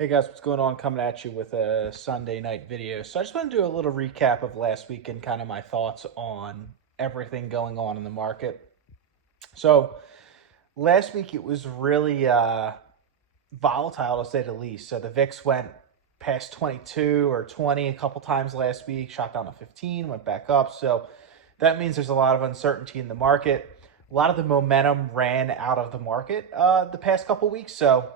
Hey guys, what's going on? Coming at you with a Sunday night video. So I just want to do a little recap of last week and kind of my thoughts on everything going on in the market. So last week it was really volatile to say the least. So the VIX went past 22 or 20 a couple times last week, shot down to 15, went back up. So that means there's a lot of uncertainty in the market. A lot of the momentum ran out of the market the past couple weeks. So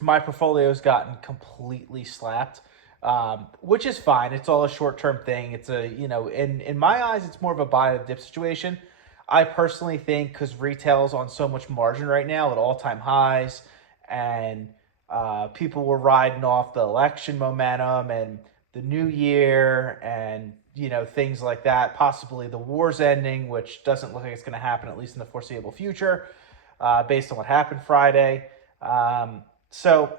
my portfolio's gotten completely slapped, which is fine. It's all a short term thing. It's in my eyes, it's more of a buy the dip situation. I personally think because retail's on so much margin right now at all time highs, and people were riding off the election momentum and the new year and things like that. Possibly the war's ending, which doesn't look like it's going to happen at least in the foreseeable future, based on what happened Friday. So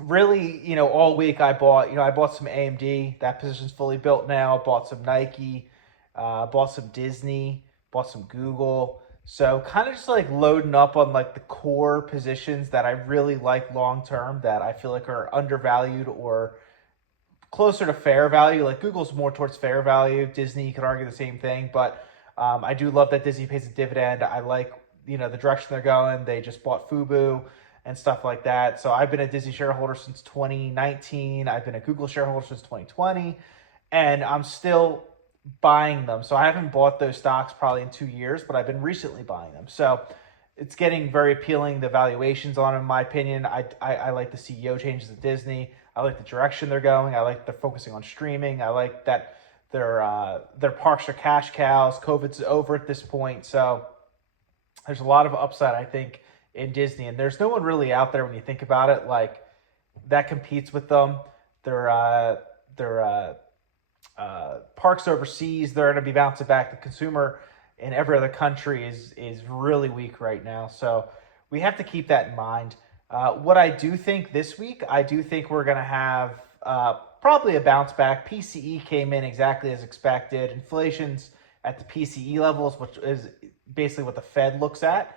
really, all week I bought some AMD. That position's fully built now. Bought some Nike, bought some Disney, bought some Google. So kind of just like loading up on like the core positions that I really like long term that I feel like are undervalued or closer to fair value. Like Google's more towards fair value. Disney, you could argue the same thing, but I do love that Disney pays a dividend. I like the direction they're going. They just bought Fubu and stuff like that. So I've been a Disney shareholder since 2019. I've been a Google shareholder since 2020, and I'm still buying them. So I haven't bought those stocks probably in 2 years, but I've been recently buying them. So it's getting very appealing. The valuations on them, in my opinion. I like the CEO changes at Disney. I like the direction they're going. I like they're focusing on streaming. I like that their parks are cash cows. COVID's over at this point, so there's a lot of upside, I think, in Disney, and there's no one really out there when you think about it like that competes with them. Their parks overseas, they're going to be bouncing back. The consumer in every other country is really weak right now, so we have to keep that in mind. What I do think this week, I do think we're going to have probably a bounce back. PCE came in exactly as expected. Inflation's at the PCE levels, which is basically what the Fed looks at.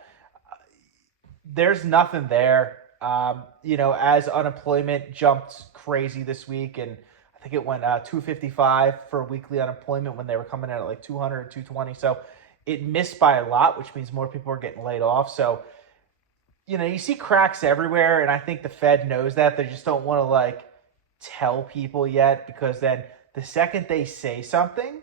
There's nothing there. As unemployment jumped crazy this week, and I think it went 255 for weekly unemployment when they were coming in at like 200, 220. So it missed by a lot, which means more people are getting laid off. So, you see cracks everywhere, and I think the Fed knows that. They just don't want to like tell people yet, because then the second they say something,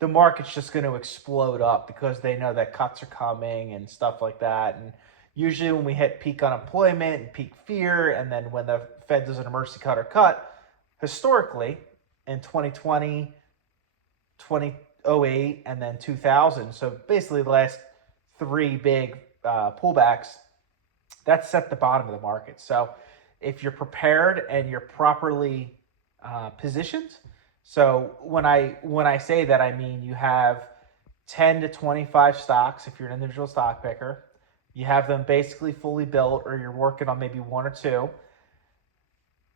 the market's just going to explode up because they know that cuts are coming and stuff like that. And usually when we hit peak unemployment and peak fear, and then when the Fed does an emergency cut or cut, historically in 2020, 2008, and then 2000, so basically the last three big pullbacks, that set the bottom of the market. So if you're prepared and you're properly positioned, so when I say that, I mean you have 10 to 25 stocks if you're an individual stock picker. You have them basically fully built, or you're working on maybe one or two.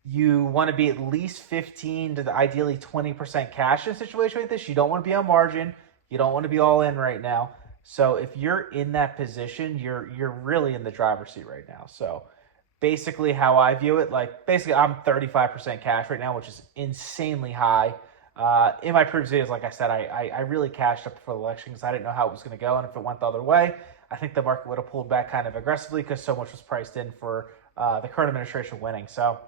You want to be at least 15 to ideally 20% cash in a situation like this. You don't want to be on margin. You don't want to be all in right now. So if you're in that position, you're really in the driver's seat right now. So basically how I view it, like basically I'm 35% cash right now, which is insanely high. In my previous videos, like I said, I really cashed up before the election because I didn't know how it was going to go. And if it went the other way, I think the market would have pulled back kind of aggressively because so much was priced in for the current administration winning. So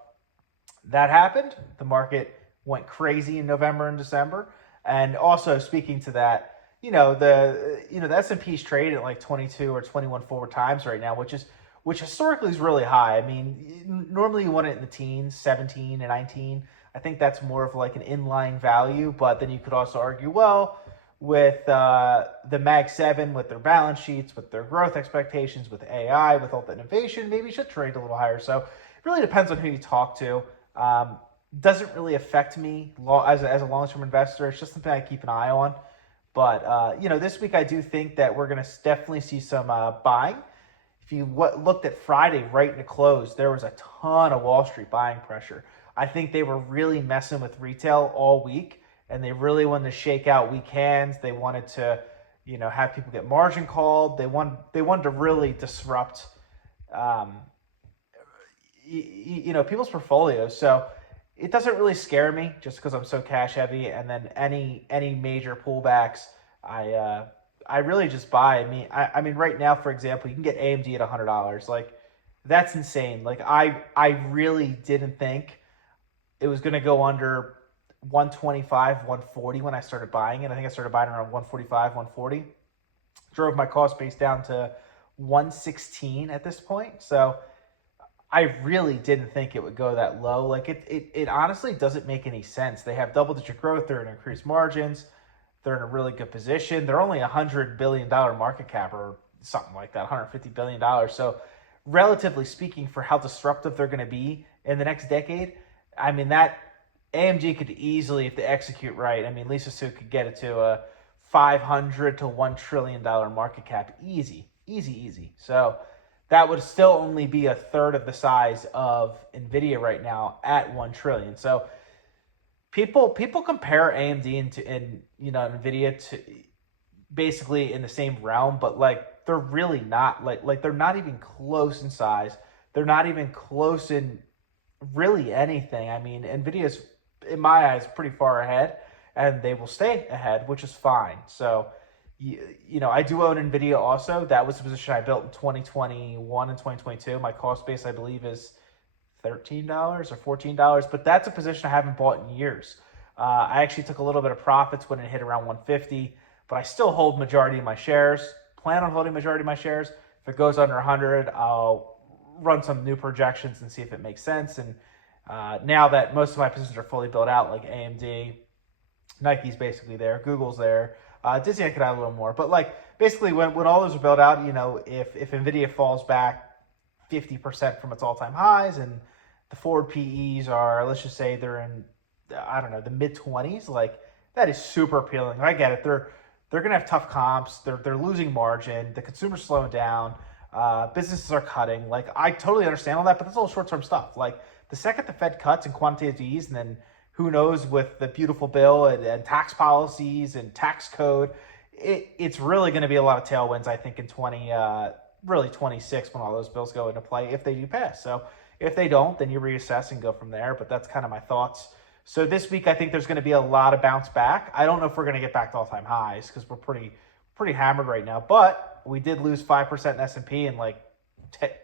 that happened. The market went crazy in November and December. And also speaking to that, the S&P's trade at like 22 or 21 forward times right now, which historically is really high. I mean, normally you want it in the teens, 17 and 19. I think that's more of like an inline value, but then you could also argue, well, with the Mag 7, with their balance sheets, with their growth expectations, with AI, with all the innovation, maybe you should trade a little higher. So it really depends on who you talk to. Doesn't really affect me as a long-term investor. It's just something I keep an eye on. But, this week I do think that we're going to definitely see some buying. If you looked at Friday right in the close, there was a ton of Wall Street buying pressure. I think they were really messing with retail all week, and they really wanted to shake out weak hands. They wanted to, have people get margin called. They wanted to really disrupt, people's portfolios. So it doesn't really scare me just because I'm so cash heavy. And then any major pullbacks, I really just buy. I mean, right now, for example, you can get AMD at $100. Like, that's insane. Like, I really didn't think it was going to go under 125, 140 when I started buying it. I think I started buying around 145, 140. Drove my cost base down to 116 at this point. So I really didn't think it would go that low. Like, it honestly doesn't make any sense. They have double-digit growth. They're in increased margins. They're in a really good position. They're only $100 billion market cap or something like that, $150 billion. So relatively speaking, for how disruptive they're going to be in the next decade, I mean, that AMD could easily, if they execute right, I mean, Lisa Su could get it to a $500 to $1 trillion market cap. Easy. So that would still only be a third of the size of NVIDIA right now at $1 trillion. So people compare AMD and NVIDIA to basically in the same realm, but like they're really not. Like they're not even close in size. They're not even close in really anything. I mean, NVIDIA's, in my eyes, pretty far ahead, and they will stay ahead, which is fine. So, I do own NVIDIA also. That was the position I built in 2021 and 2022. My cost base, I believe, is $13 or $14, but that's a position I haven't bought in years. I actually took a little bit of profits when it hit around 150, but I still hold majority of my shares. Plan on holding majority of my shares. If it goes under 100, I'll run some new projections and see if it makes sense. And now that most of my positions are fully built out, like AMD, Nike's basically there, Google's there, Disney I could add a little more. But like basically when all those are built out, if NVIDIA falls back 50% from its all-time highs and the forward PEs are, let's just say they're in, I don't know, the mid-20s, like that is super appealing. I get it. They're going to have tough comps. They're losing margin. The consumer's slowing down. Businesses are cutting. Like, I totally understand all that, but that's all short-term stuff. Like, the second the Fed cuts and quantitative ease, and then who knows with the beautiful bill and tax policies and tax code, it's really going to be a lot of tailwinds, I think, in 26 when all those bills go into play, if they do pass. So if they don't, then you reassess and go from there. But that's kind of my thoughts. So this week, I think there's going to be a lot of bounce back. I don't know if we're going to get back to all-time highs because we're pretty hammered right now. But we did lose 5% in S&P in like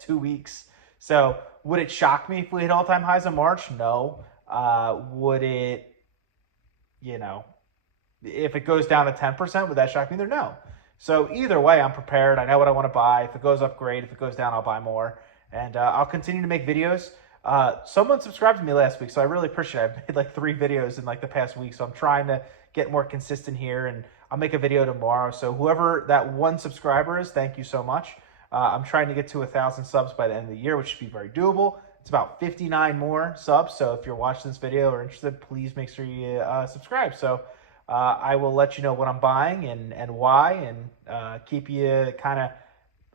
2 weeks. So would it shock me if we hit all-time highs in March? No. Would it, if it goes down to 10%, would that shock me? No. So either way, I'm prepared. I know what I want to buy. If it goes up, great. If it goes down, I'll buy more. And I'll continue to make videos. Someone subscribed to me last week, so I really appreciate it. I've made like 3 videos in like the past week, so I'm trying to get more consistent here, and I'll make a video tomorrow. So whoever that one subscriber is, thank you so much. I'm trying to get to 1,000 subs by the end of the year, which should be very doable. It's about 59 more subs, so if you're watching this video or interested, please make sure you subscribe. So I will let you know what I'm buying and why, and keep you kind of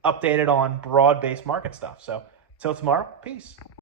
updated on broad-based market stuff. So till tomorrow, peace.